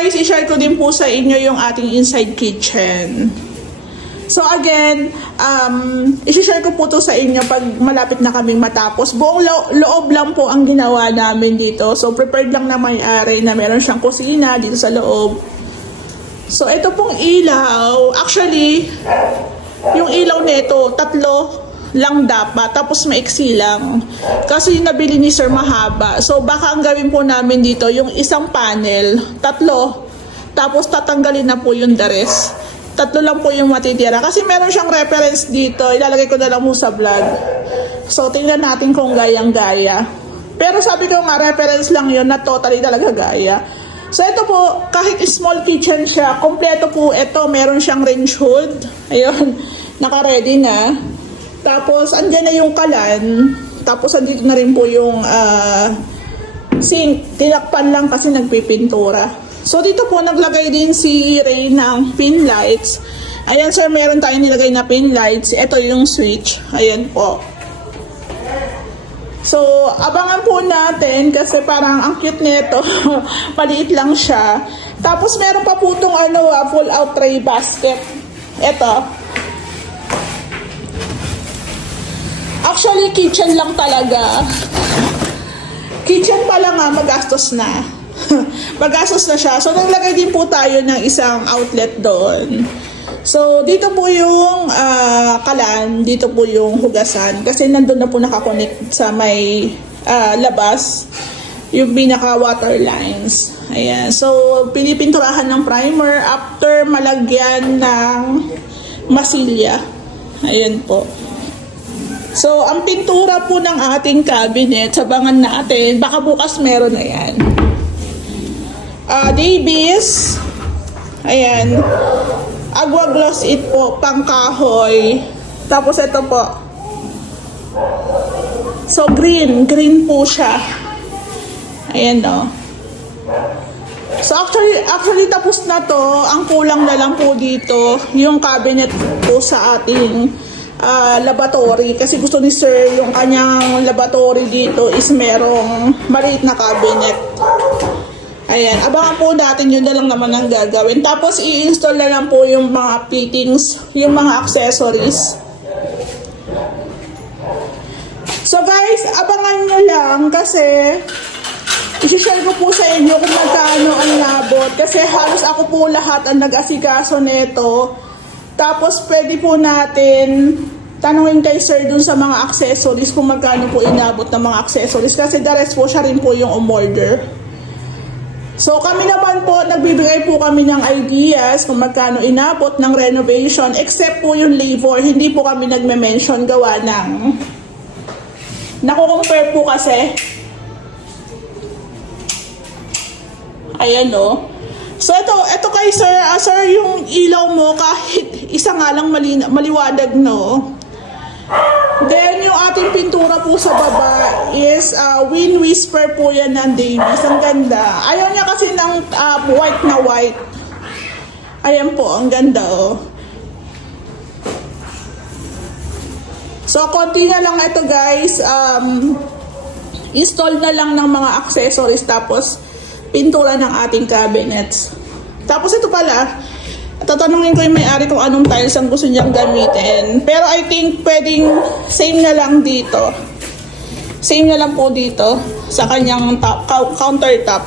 guys, i-share ko din po sa inyo yung ating inside kitchen. So again, i-share ko po to sa inyo pag malapit na kaming matapos. Buong loob lang po ang ginawa namin dito. So prepared lang na may-ari na meron siyang kusina dito sa loob. So ito pong ilaw, actually, yung ilaw nito, 3 lang dapat, tapos maiksi lang. Kasi yung nabili ni Sir mahaba. So baka ang gawin po namin dito, yung isang panel, 3, tapos tatanggalin na po yung the rest. 3 lang po yung matitira. Kasi meron siyang reference dito. Ilalagay ko na lang mo sa vlog. So, tingnan natin kung gayang-gaya. Pero sabi ko nga, reference lang yun na totally talaga gaya. So, ito po, kahit small kitchen siya, kompleto po ito. Meron siyang range hood. Ayun, naka-ready na. Tapos, andyan na yung kalan. Tapos, andito na rin po yung sink. Tinakpan lang kasi nagpipintura. So, dito po, naglagay din si Ray ng pin lights. Ayan, sir, meron tayong nilagay na pin lights. Ito yung switch. Ayan po. So, abangan po natin kasi parang ang cute nito. Maliit lang siya. Tapos, meron pa po itong full out tray basket. Ito. Actually, kitchen lang talaga. Kitchen pa lang nga, magastos na. Magastos na siya. So, naglagay din po tayo ng isang outlet doon. So, dito po yung kalan, dito po yung hugasan. Kasi nandun na po nakakonect sa may labas, yung pinaka-water lines. Ayan. So, pinipinturahan ng primer after malagyan ng masilya. Ayan po. So, ang pintura po ng ating cabinet, sabangan natin. Baka bukas meron na yan. Davies, ayan, Agua Gloss It po, pangkahoy. Tapos ito po. So green po siya. Ayan o. So actually tapos na to. Ang kulang na lang po dito yung cabinet po sa ating laboratory. Kasi gusto ni Sir yung kanyang laboratory dito is merong maliit na cabinet. Ayan, abangan po natin, yun na lang naman ang gagawin. Tapos, i-install na lang po yung mga fittings, yung mga accessories. So guys, abangan nyo lang kasi i-share ko po sa inyo kung magkano ang nabot. Kasi halos ako po lahat ang nag-asikaso nito. Tapos, pwede po natin tanungin kay Sir dun sa mga accessories kung magkano po inabot ng mga accessories. Kasi the rest po siya rin po yung umorder. So kami naman po, nagbibigay po kami ng ideas kung magkano inabot ng renovation except po yung labor. Hindi po kami nagme-mention gawa ng nakukompare po kasi. Ayan o. So ito kay Sir, Sir, yung ilaw mo kahit isa nga lang maliwanag, no? Then, yung ating pintura po sa baba is Wind Whisper po yan ng Davies. Ang ganda. Ayaw niya kasi ng white na white. Ayan po, ang ganda oh. So, konti na lang ito guys. Install na lang ng mga accessories tapos pintura ng ating cabinets. Tapos ito pala, tatanungin ko yung may-ari kung anong tiles ang gusto niyang gamitin. Pero I think pwedeng same na lang dito. Same na lang po dito sa kanyang countertop.